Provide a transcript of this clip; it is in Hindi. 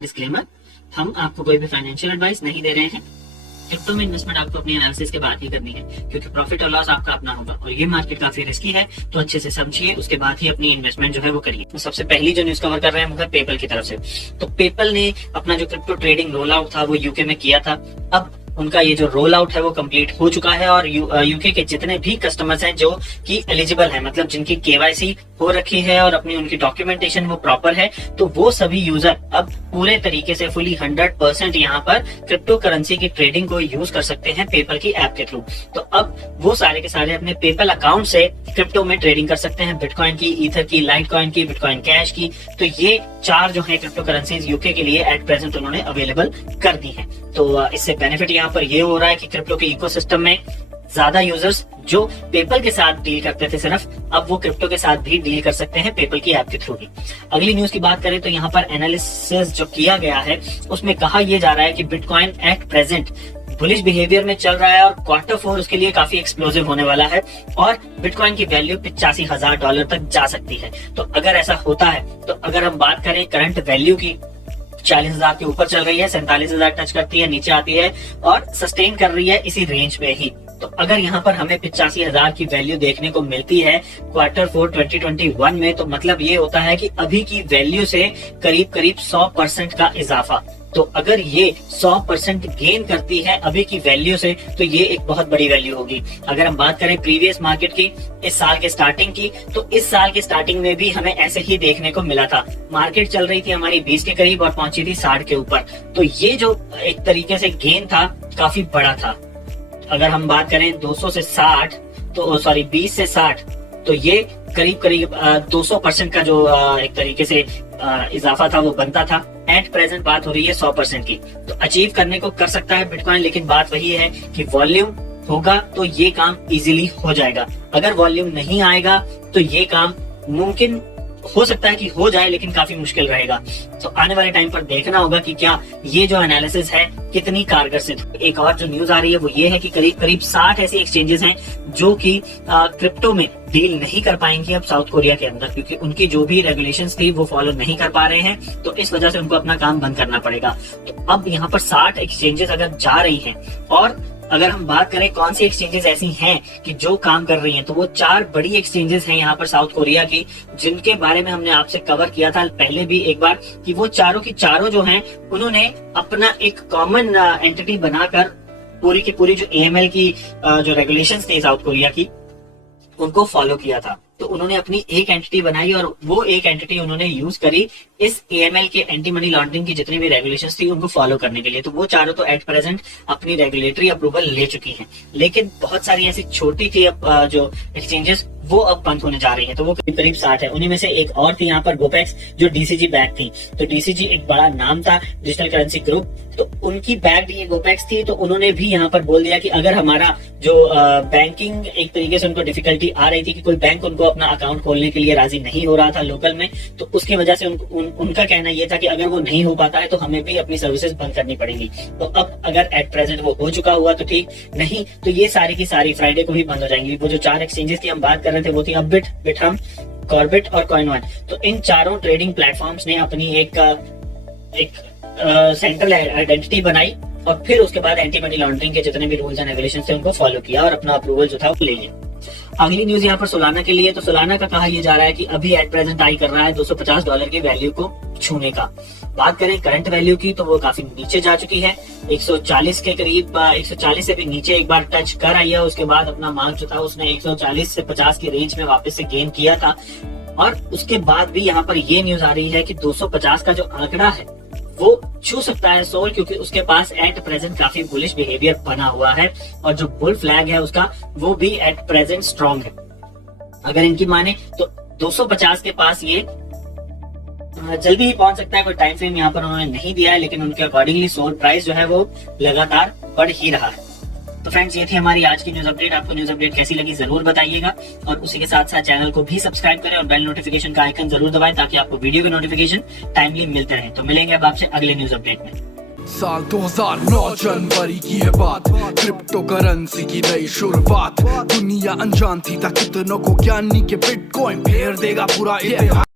डिस्क्लेमर, हम आपको कोई भी फाइनेंशियल एडवाइस नहीं दे रहे हैं। क्रिप्टो में इन्वेस्टमेंट आपको अपनी एनालिसिस के बाद ही करनी है, क्योंकि प्रॉफिट और लॉस आपका अपना होगा और ये मार्केट काफी रिस्की है। तो अच्छे से समझिए, उसके बाद ही अपनी इन्वेस्टमेंट जो है वो करिए। तो सबसे पहली जो न्यूज कवर कर रहे हैं वो है पेपल की तरफ से। तो पेपल ने अपना जो क्रिप्टो ट्रेडिंग रोल आउट था वो यूके में किया था। अब उनका ये जो रोल आउट है वो कंप्लीट हो चुका है और यूके के जितने भी कस्टमर्स हैं जो कि एलिजिबल है, मतलब जिनकी केवाईसी हो रखी है और अपनी उनकी डॉक्यूमेंटेशन वो प्रॉपर है, तो वो सभी यूजर अब पूरे तरीके से फुली 100% यहाँ पर क्रिप्टो करेंसी की ट्रेडिंग को यूज कर सकते हैं पेपल की ऐप के थ्रू। तो अब वो सारे के सारे अपने पेपल अकाउंट से क्रिप्टो में ट्रेडिंग कर सकते हैं, बिटकॉइन की, ईथर की, लाइट कॉइन की, बिटकॉइन कैश की। तो ये चार जो है क्रिप्टो करेंसीज यूके के लिए एट प्रेजेंट उन्होंने अवेलेबल कर दी है। तो इससे बेनिफिट यहाँ पर ये हो रहा है कि क्रिप्टो के इकोसिस्टम में ज्यादा यूजर्स जो पेपल के साथ डील करते थे सिर्फ, अब वो क्रिप्टो के साथ भी डील कर सकते हैं पेपल की ऐप के थ्रू ही। अगली न्यूज की बात करें तो यहाँ पर एनालिसिस जो किया गया है उसमें कहा यह जा रहा है कि bitcoin at present bullish behaviour में चल रहा है और Q4 उसके लिए काफी एक्सप्लोसिव होने वाला है और बिटकॉइन की वैल्यू $85,000 तक जा सकती है। तो अगर ऐसा होता है तो अगर हम बात करें करंट वैल्यू की, 40,000 के ऊपर चल रही है, 47,000 टच करती है, नीचे आती है और सस्टेन कर रही है इसी रेंज में ही। तो अगर यहाँ पर हमें 85,000 की वैल्यू देखने को मिलती है Q4 2021 में, तो मतलब ये होता है कि अभी की वैल्यू से करीब करीब 100% का इजाफा। तो अगर ये 100% गेन करती है अभी की वैल्यू से, तो ये एक बहुत बड़ी वैल्यू होगी। अगर हम बात करें प्रीवियस मार्केट की, इस साल के स्टार्टिंग की, तो इस साल के स्टार्टिंग में भी हमें ऐसे ही देखने को मिला था। मार्केट चल रही थी हमारी 20 के करीब और पहुंची थी 60 के ऊपर। तो ये जो एक तरीके से गेन था काफी बड़ा था। अगर हम बात करें 200 से 60, तो सॉरी 20 से 60, तो ये करीब करीब 200% का जो एक तरीके से इजाफा था वो बनता था। एट प्रेजेंट बात हो रही है 100% की। तो अचीव करने को कर सकता है बिटकॉइन, लेकिन बात वही है कि वॉल्यूम होगा तो ये काम इजीली हो जाएगा। अगर वॉल्यूम नहीं आएगा तो ये काम मुमकिन हो सकता है कि हो जाए, लेकिन काफी मुश्किल रहेगा। तो आने वाले टाइम पर देखना होगा कि क्या ये जो एनालिसिस है कितनी कारगर सिद्ध। एक और जो न्यूज आ रही है वो ये है कि करीब करीब 60 ऐसी एक्सचेंजेस हैं जो कि क्रिप्टो में डील नहीं कर पाएंगी अब साउथ कोरिया के अंदर, क्योंकि उनकी जो भी रेगुलेशंस थी वो फॉलो नहीं कर पा रहे हैं। तो इस वजह से उनको अपना काम बंद करना पड़ेगा। तो अब यहाँ पर 60 एक्सचेंजेस अगर जा रही हैं, और अगर हम बात करें कौन सी एक्सचेंजेस ऐसी हैं कि जो काम कर रही हैं, तो वो 4 बड़ी एक्सचेंजेस हैं यहाँ पर साउथ कोरिया की, जिनके बारे में हमने आपसे कवर किया था पहले भी एक बार कि वो चारों की चारों जो हैं उन्होंने अपना एक कॉमन एंटिटी बनाकर पूरी की पूरी जो AML की जो रेगुलेशंस थी साउथ कोरिया की उनको फॉलो किया था। तो उन्होंने अपनी एक एंटिटी बनाई और वो एक एंटिटी उन्होंने यूज करी इस AML के एंटी मनी लॉन्ड्रिंग की जितनी भी रेगुलेशंस थी उनको फॉलो करने के लिए। तो वो चारों तो एट प्रेजेंट अपनी रेगुलेटरी अप्रूवल ले चुकी हैं, लेकिन बहुत सारी ऐसी छोटी थी अब जो एक्सचेंजेस वो अब बंद होने जा रही है। तो वो करीब करीब 60 है। उन्हीं में से एक और थी यहाँ पर गोपेक्स जो DCG बैक थी। तो DCG एक बड़ा नाम था, डिजिटल करेंसी ग्रुप, तो उनकी बैक ये गोपेक्स थी। तो उन्होंने भी यहाँ पर बोल दिया कि अगर हमारा जो बैंकिंग एक तरीके से उनको डिफिकल्टी आ रही थी कि कोई बैंक उनको अपना अकाउंट खोलने के लिए राजी नहीं हो रहा था लोकल में, तो उसकी वजह से उनका कहना यह था कि अगर वो नहीं हो पाता है तो हमें भी अपनी सर्विसेज बंद करनी पड़ेगी। तो अब अगर एट प्रेजेंट वो हो चुका हुआ तो ठीक, नहीं तो ये सारी की सारी फ्राइडे को ही बंद हो जाएंगी। वो जो 4 एक्सचेंजेस की हम बात कर रहे थे वो थी अपबिट, बिटहम, कॉर्बिट और कॉइनवन। तो इन चारों ट्रेडिंग प्लेटफॉर्म्स ने अपनी एक सेंट्रल आइडेंटिटी बनाई और फिर उसके बाद एंटी मनी लॉन्ड्रिंग के जितने भी रूल्स एंड रेगुलेशंस थे उनको फॉलो किया और अपना अप्रूवल जो था वो ले लिया। अगली न्यूज यहाँ पर सोलाना के लिए। तो सोलाना का कहा यह जा रहा है कि अभी एट प्रेजेंट आई कर रहा है $250 की वैल्यू को छूने का। बात करें करंट वैल्यू की तो वो काफी नीचे जा चुकी है, 140 के करीब, 140 से भी नीचे एक बार टच कर आई है। उसके बाद अपना मार्क जो था उसने 140 से 50 की रेंज में वापस से गेन किया था। और उसके बाद भी यहाँ पर ये न्यूज आ रही है कि 250 का जो आंकड़ा है वो छू सकता है सोल, क्योंकि उसके पास एट प्रेजेंट काफी बुलिश बिहेवियर बना हुआ है और जो बुल फ्लैग है उसका वो भी एट प्रेजेंट स्ट्रॉन्ग है। अगर इनकी माने तो 250 के पास ये जल्दी ही पहुंच सकता है। कोई टाइम फ्रेम यहाँ पर उन्होंने नहीं दिया है, लेकिन उनके अकॉर्डिंगली सोल प्राइस जो है वो लगातार बढ़ ही रहा है। तो फ्रेंड्स, ये थी हमारी आज की न्यूज अपडेट। आपको न्यूज अपडेट कैसी लगी जरूर बताइएगा और उसी के साथ साथ चैनल को भी सब्सक्राइब करें और बेल नोटिफिकेशन का आइकन जरूर दबाएं ताकि आपको वीडियो के नोटिफिकेशन टाइमली मिलते रहे। तो मिलेंगे अब आपसे अगले न्यूज अपडेट में। साल 2009 जनवरी की है बात, क्रिप्टो करेंसी की नई शुरुआत। दुनिया अनजान थी, कितनों को ज्ञानी के बिटकॉइन फेर देगा पूरा इतिहास।